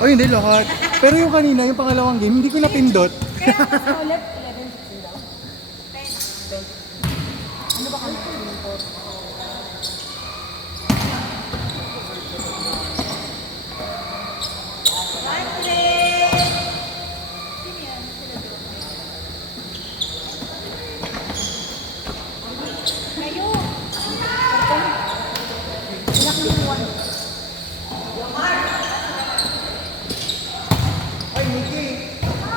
O hindi lahat. Pero yung kanina, yung pangalawang game, hindi ko napindot. Kaya mas ulit, 11-16 daw. 10. Ano ba kami?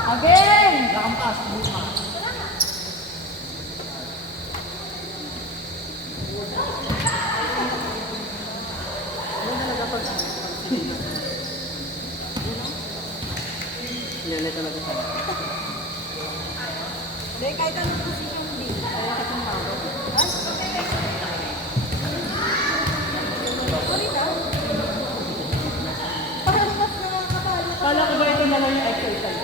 Again! Nakampas, buka. Yan, talaga sa Hindi, kahit anong position hindi. Kaya katong tawag. Sorry ka? Parang mas nakakabalo. Kala ko ba ito na lang yung exercise?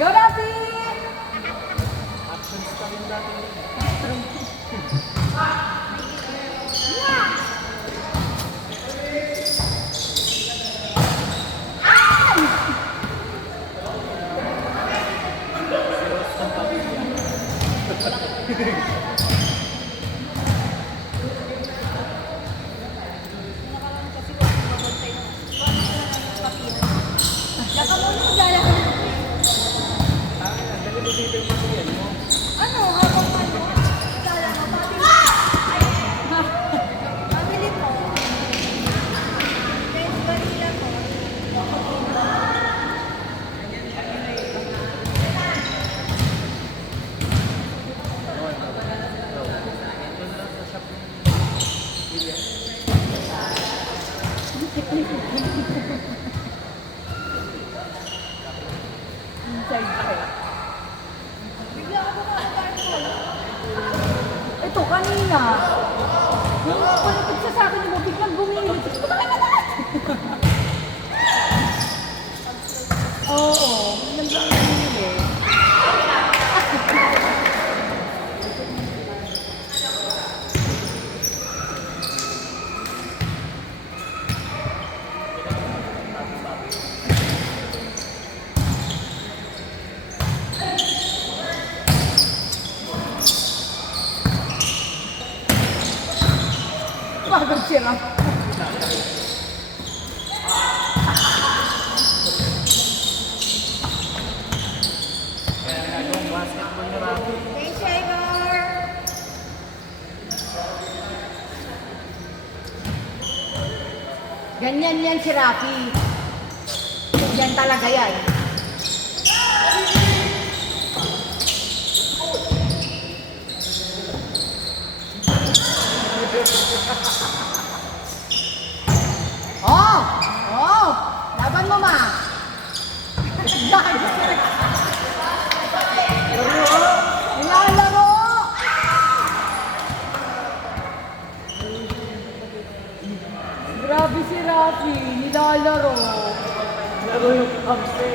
Go, Rafi! Ano? Habang ano? Kala mo, pabili mo. Guys, barila mo. Inside pa. Bigla ako makakatawa. Ito, kanina. Yung palipit siya sa akin, yung biglang bumili. Oo, biglang bumili. Pagod sila. Thanks, Igor. Ganyan yan si Rafi. Yan talaga yan. Oh! Oh! Laban mo, ma! Nilalaro! Grabe si Rafi, nilalaro. Laro yung kampe.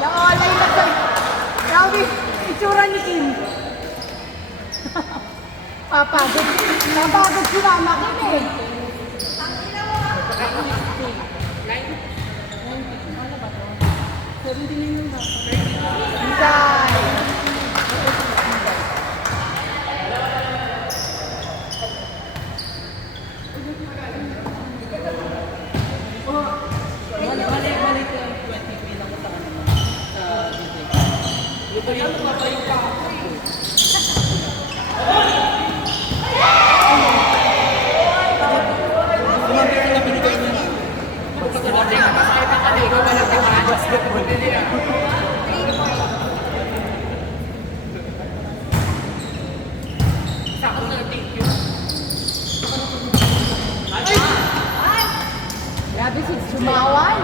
Nakalay na sa... Grabe, itsura ni Kim. Papagod. Napagod si Mama Kim eh. Isay. Grabe si Sumawan.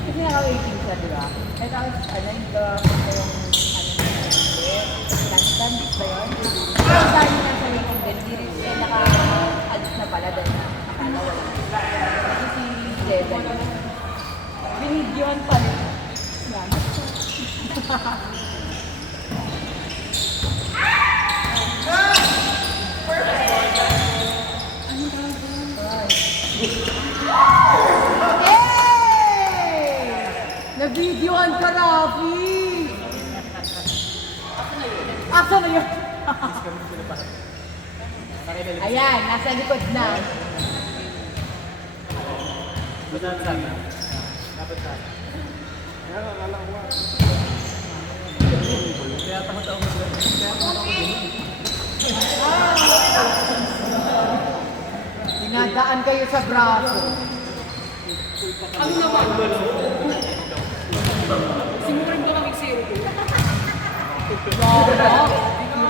Kasi naka-waiting siya, di ba? Eh tapos, yung last time, ba yun? Pero dahil na sa waiting din, naka-alis na pala doon na nakalawa. Kasi si Devon, binidyoan pa rin. Salamat po. Nabidyoan ka, Rafi! Asa na yun? Ayan, nasa likod na. Dinadaan kayo sa braso. Ano naman? Simurin ko kami zero.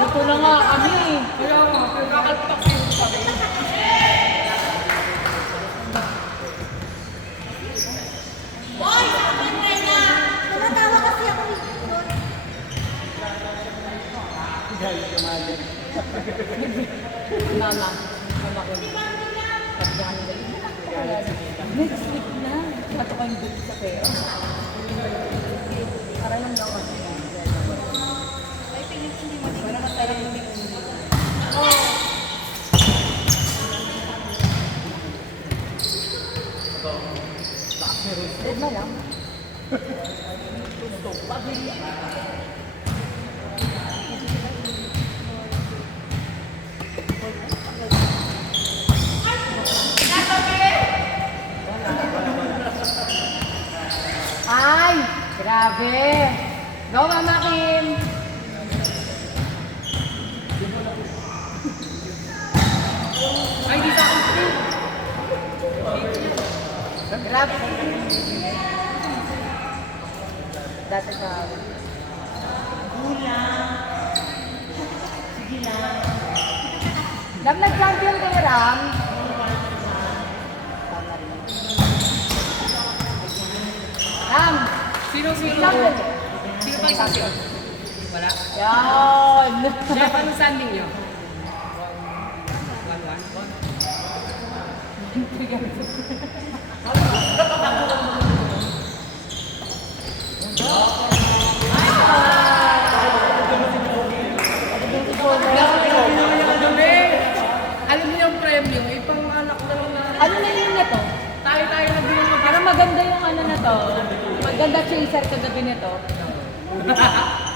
Ito na nga kami. Kaya nga, kakalpak zero kami. Boy! Kapantay na! Tumatawa kasi ako ni Mama. Mama ko. Next week na. Sato kayong dito sa pera. Para lang daw kasi. Ay, hindi mo. Para matala yung week. Dead na lang. Ay, grabe. Go, Mama Kim. Ay, di sa akin. Grabe. Dati sa... Sige lang. Dam nag-champion kayo, Ram. Ram. Sino? Champion. Sino pa isang sino? Wala? Yan. Jeff, anong standing nyo? 1-1? Alam niyo yung premyo, ipang-anak na lang na. Ano na yun na to? Tayo na bilang mag- Parang maganda yung ano na to. Maganda chaser kagabi nito.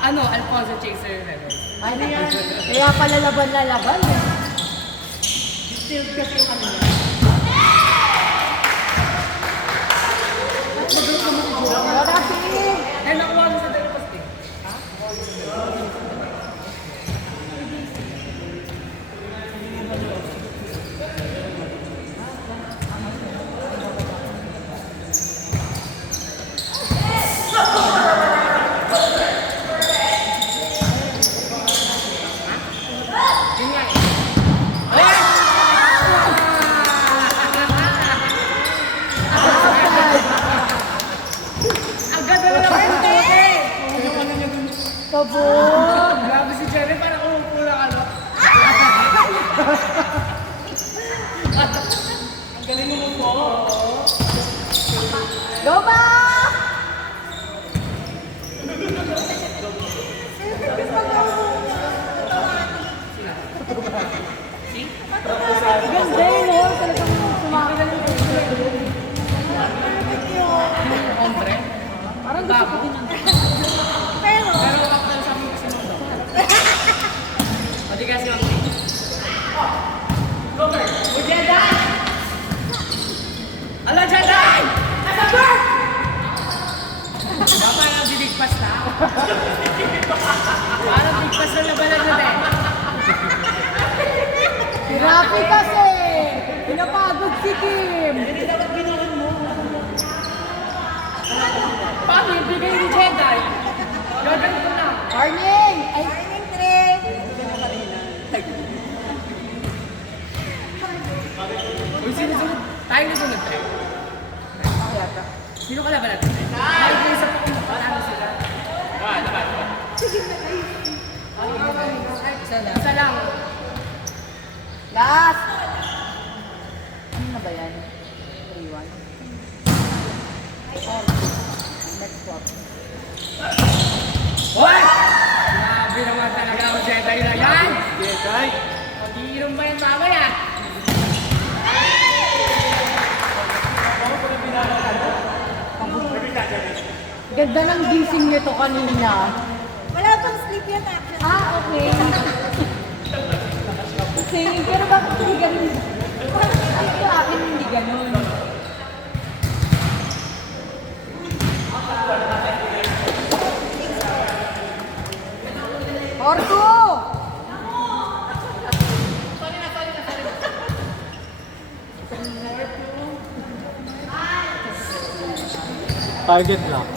Ano, Alfonso Chaser level. Ano yan? Kaya pala laban na laban. Still kasi yung kanila. Wala si Kim. Eh, nakuha mo sa telepost eh. Yun nga eh. Ang ganda na naman yung tote! Kabog. Grabe si Jerry, parang umupo lang ano. Ang galing mo po. Go back! Ganda yun, no? Talagang sumakit. Hombre. Parang gusto ko din ang... Pero kapag sa amin kasi nung daw. Pati kasi ang O Jedi! Ala Jedi! Nasa bird! Baka yung diligpas na. Parang bigpas na labanan na din. Grabe kasi! Pinapagod si Kim! Paano yung bigay ni Jedi? Gaganto na. Morning! Ay, morning, Trey! Uy, sino-sunod? Tayo na sunod tayo. Ako yata. Sino ka laban natin? Ay, yung isa pa kung makatalo sila. Isa lang. Last! Ano na ba yan? 3-1? Next club. Hoy! Grabe naman talaga ang Jedi na yan! Jedi. Mag-iinom ba yan mamaya? Ganda ng gising nito kanina. Wala pang sleep yan actually. Ah, okay. Singing, pero bakit hindi ganun? Bakit sa akin hindi ganun? Orto! Target lang.